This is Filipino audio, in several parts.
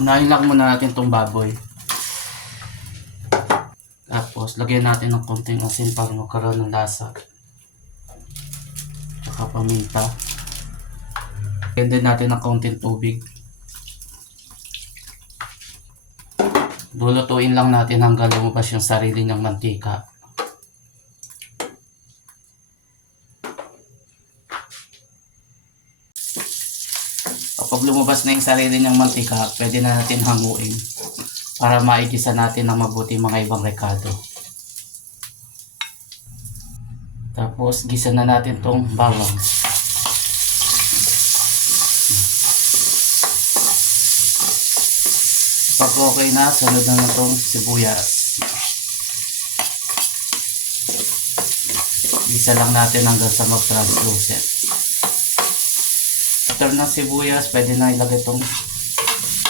Unahin lang muna natin itong baboy. Tapos, lagyan natin ng konting asin para magkaroon ng lasa. Tsaka paminta. Lagyan din natin ng konting tubig. Lulutuin lang natin hanggang lumabas yung sarili niyang mantika. Kapag lumabas na yung sarili niyang mantika, pwede na natin hanguin para maigisa natin ng mabuti mga ibang rekado. Tapos, gisa na natin tong bawang. Kapag okay na, sunod na itong sibuyas. Gisa lang natin hanggang sa mag-translucent. After ng sibuyas, pwede na ilagay itong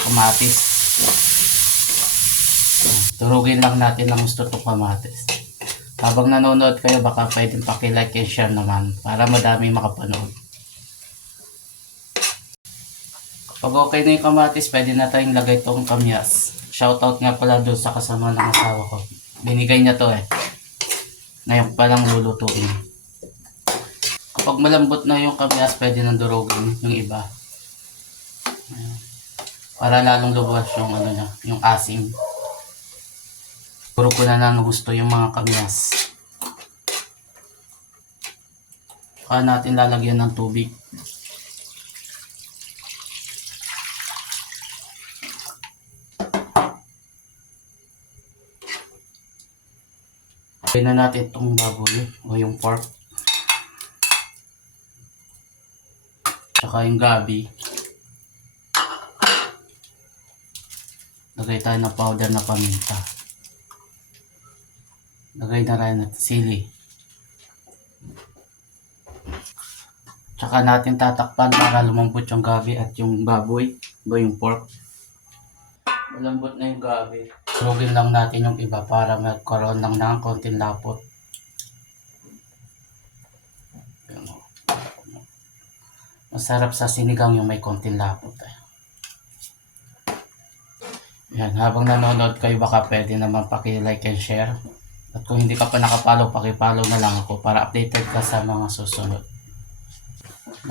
kamatis. Turugin lang natin ng gusto itong kamatis. Habang nanonood kayo, baka pwedeng paki-like and share naman para madami makapanood. Pag okay na yung kamatis, pwede na tayong lagay itong kamyas. Shoutout nga pala doon sa kasama ng asawa ko. Binigay niya to eh. Ngayon pa lang lulutuin. Kapag malambot na yung kamyas, pwede nang durugin yung iba. Para lalong luwas yung ano niya, yung asim. Puro ko na lang gusto yung mga kamyas. Saka natin lalagyan ng tubig. Lagyan na natin itong baboy o yung pork. Tsaka yung gabi. Lagay tayo ng powder na paminta. Lagay na rin natin sili. Tsaka natin tatakpan para lumambot yung gabi at yung baboy o yung pork. Malambot na yung gabi. Turugin lang natin yung iba para magkaroon lang ng konting lapot. Masarap sa sinigang yung may konting lapot eh. Yan, habang nanonood kayo baka pwede naman paki-like and share. At kung hindi ka pa nakapollow, paki-follow na lang ako para updated ka sa mga susunod.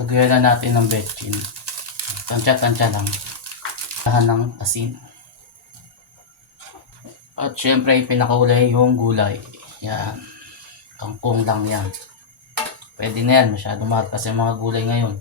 Lagyan na natin ng betchin. Tansya-tansya lang. Tahan ng asin. At syempre pinakaulay yung gulay. Yan. Kangkong lang yan. Pwede na yan. Masyado mahal kasi mga gulay ngayon.